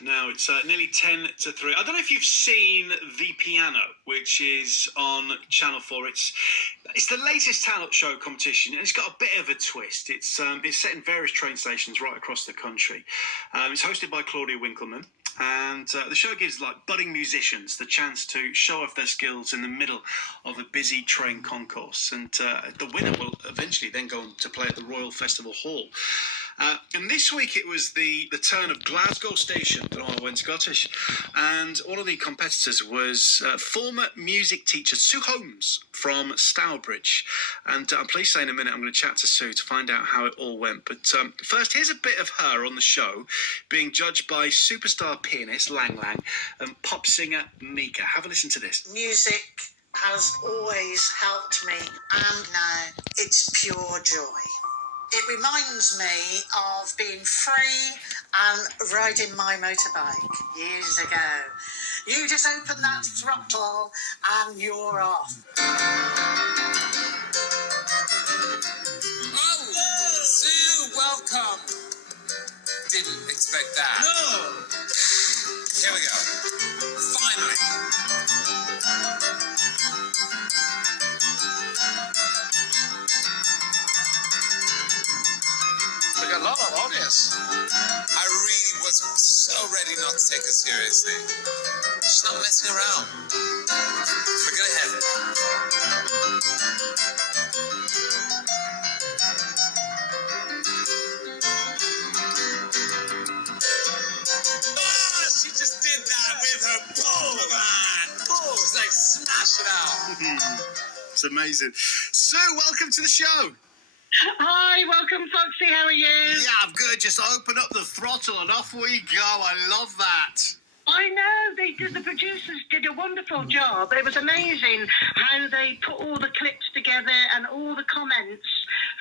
Now it's nearly 10 to 3. I don't know if you've seen The Piano, which is on Channel 4. It's the latest talent show competition, and it's got a bit of a twist. It's set in various train stations right across the country. It's hosted by Claudia Winkleman. And the show gives budding musicians the chance to show off their skills in the middle of a busy train concourse. And the winner will eventually then go on to play at the Royal Festival Hall. And this week it was the turn of Glasgow Station, I don't know, I went Scottish. And one of the competitors was former music teacher Sue Holmes from Stourbridge. And I'm pleased to say in a minute I'm going to chat to Sue to find out how it all went. But first, here's a bit of her on the show, being judged by superstar pianist Lang Lang and pop singer Mika. Have a listen to this. Music has always helped me, and now it's pure joy. It reminds me of being free and riding my motorbike years ago. You just open that throttle and you're off. Oh, Sue, welcome. Didn't expect that. No! Here we go. Finally. We got a lot of audience. I really was so ready not to take her seriously. She's not messing around. Forget ahead. She just did that with her ball, man. Balls, like smash it out. It's amazing. Sue, welcome to the show. Hi, welcome, Foxy. How are you? Yeah, I'm good. Just open up the throttle and off we go. I love that. I know, the producers did a wonderful job. It was amazing how they put all the clips together and all the comments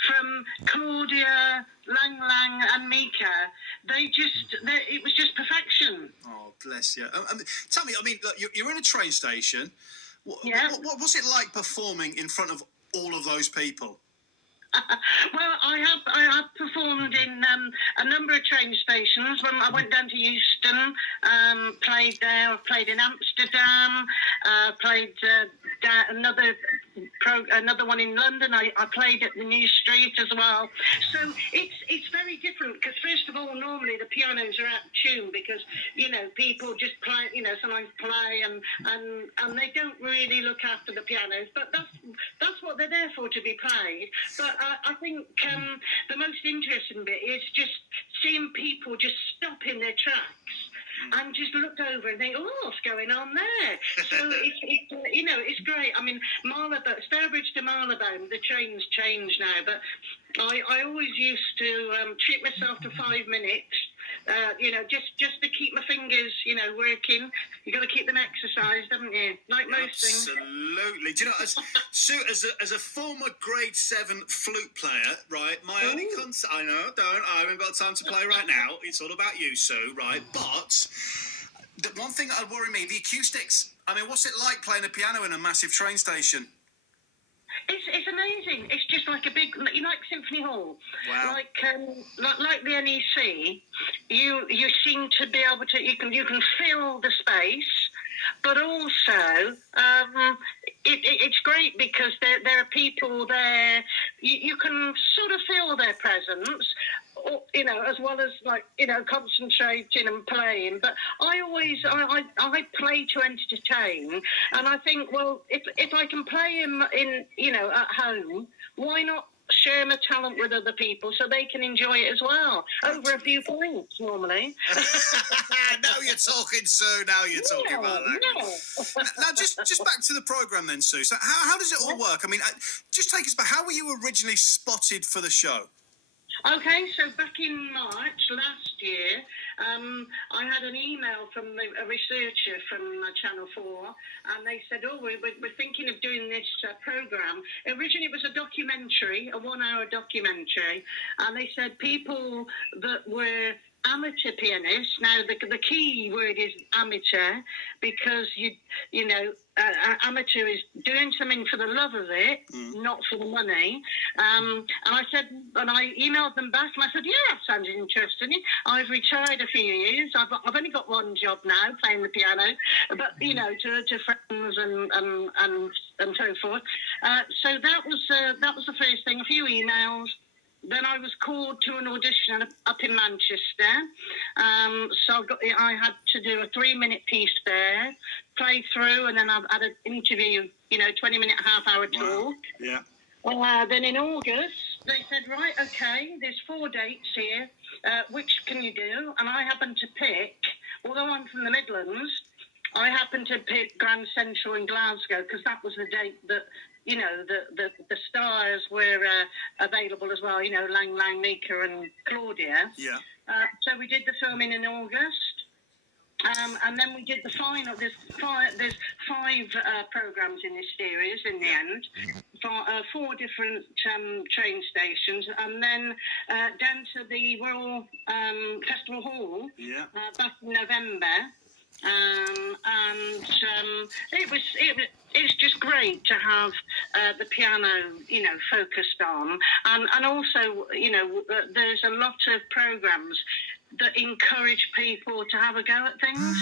from Claudia, Lang Lang and Mika. It was just perfection. Oh, bless you. Tell me, look, you're in a train station. Yeah. What's it like performing in front of all of those people? Well, I have performed in a number of train stations. When I went down to Euston, played there. I've played in Amsterdam. Played another one in London. I played at the New Street as well. So it's very different because first of all, normally the pianos are out of tune because people just play. Sometimes play and they don't really look after the pianos. But that's what they're there for, to be played. But I think the most interesting bit is just seeing people just stop in their tracks and just look over and think, oh, what's going on there? So it's great. I mean, Stourbridge to Marylebone, the train's changed now, but I always used to treat myself to 5 minutes. Just to keep my fingers, working. You've got to keep them exercised, haven't you? Like most things. Absolutely. Do you know, Sue, as a former grade 7 flute player, right, my only concern, I haven't got time to play right now. It's all about you, Sue, right? But the one thing that would worry me, the acoustics. I mean, what's it like playing a piano in a massive train station? It's amazing. It's just like a big, like Symphony Hall. Wow. Like the NEC, you seem to be able to, you can fill the space, but also it's great because there are people there. You can sort of feel their presence, as well as concentrating and playing. But I play to entertain, and I think, well, if I can play in at home, why not share my talent with other people so they can enjoy it as well, over a few points normally. Now you're talking, Sue. Now you're talking about that. Yeah. Now, just back to the programme then, Sue. So how does it all work? I mean, just take us back. How were you originally spotted for the show? Okay, so back in March last year, I had an email from a researcher from Channel 4, and they said, we're thinking of doing this programme. Originally it was a documentary, a 1-hour documentary, and they said people that were amateur pianist. Now, the key word is amateur, because amateur is doing something for the love of it, not for the money. And I emailed them back, and I said, yeah, that sounds interesting. I've retired a few years. I've only got one job now, playing the piano, but to friends and so forth. So that was the first thing. A few emails. Then I was called to an audition up in Manchester. So I had to do a 3-minute piece there, play through, and then I've had an interview, 20-minute, half-hour talk. Yeah. Then in August, they said, right, okay, there's 4 dates here. Which can you do? And I happened to pick, although I'm from the Midlands, I happened to pick Grand Central in Glasgow, because that was the date that, the stars were available as well, Lang Lang, Mika and Claudia. Yeah. So we did the filming in August. And then we did the final. There's 5 programmes in this series in the end. 4 different train stations. And then down to the Royal Festival Hall back in November. It's just great to have the piano, focused on, and also, there's a lot of programs that encourage people to have a go at things.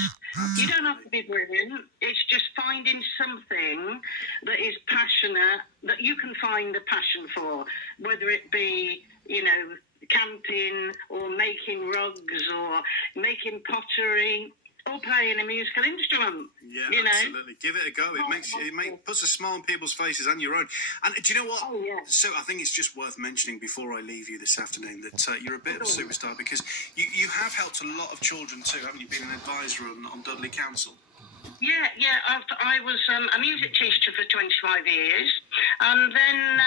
You don't have to be brilliant. It's just finding something that is passionate, that you can find a passion for, whether it be, camping or making rugs or making pottery, or playing a musical instrument. Yeah, absolutely. Give it a go. It puts a smile on people's faces and your own. And do you know what? Oh, yeah. So I think it's just worth mentioning before I leave you this afternoon that you're a bit of a superstar, because you have helped a lot of children too, haven't you? Been an advisor on Dudley Council. Yeah. I was a music teacher for 25 years, and then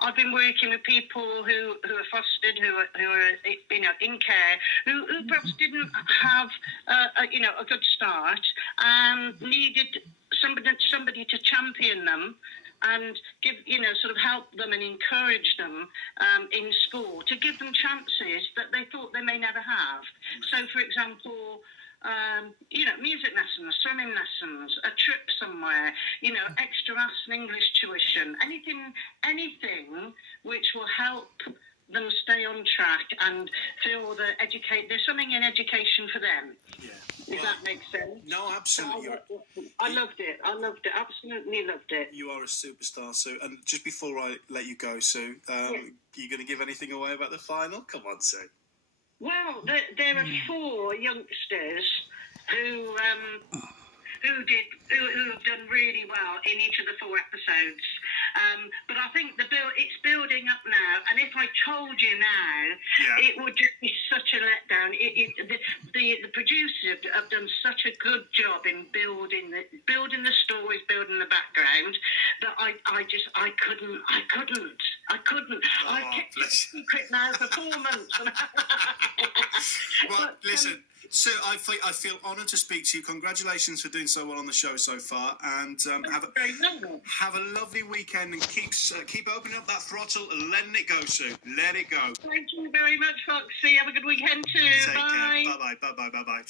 I've been working with people who are fostered, who are in care, who perhaps didn't have a good start, and needed somebody to champion them and give, sort of help them and encourage them in school, to give them chances that they thought they may never have. So, for example, music lessons, swimming lessons, a trip somewhere, extra maths and English tuition, anything which will help them stay on track and feel that there's something in education for them. Yeah. Does that make sense? No, absolutely. I loved it. Absolutely loved it. You are a superstar, Sue. And just before I let you go, Sue, are you going to give anything away about the final? Come on, Sue. Well, there are 4 youngsters who have done really well in each of the 4 episodes. But I think it's building up now. And if I told you now, it would just be such a letdown. The producers have done such a good job in building the stories, building the background, that I couldn't. Oh, I've kept it a secret now for 4 months. Well, listen, Sue, I feel honoured to speak to you. Congratulations for doing so well on the show so far, and have a lovely weekend, and keep opening up that throttle and letting it go, Sue. Let it go. Thank you very much, Foxy. Have a good weekend too. Take Bye. care. Bye-bye.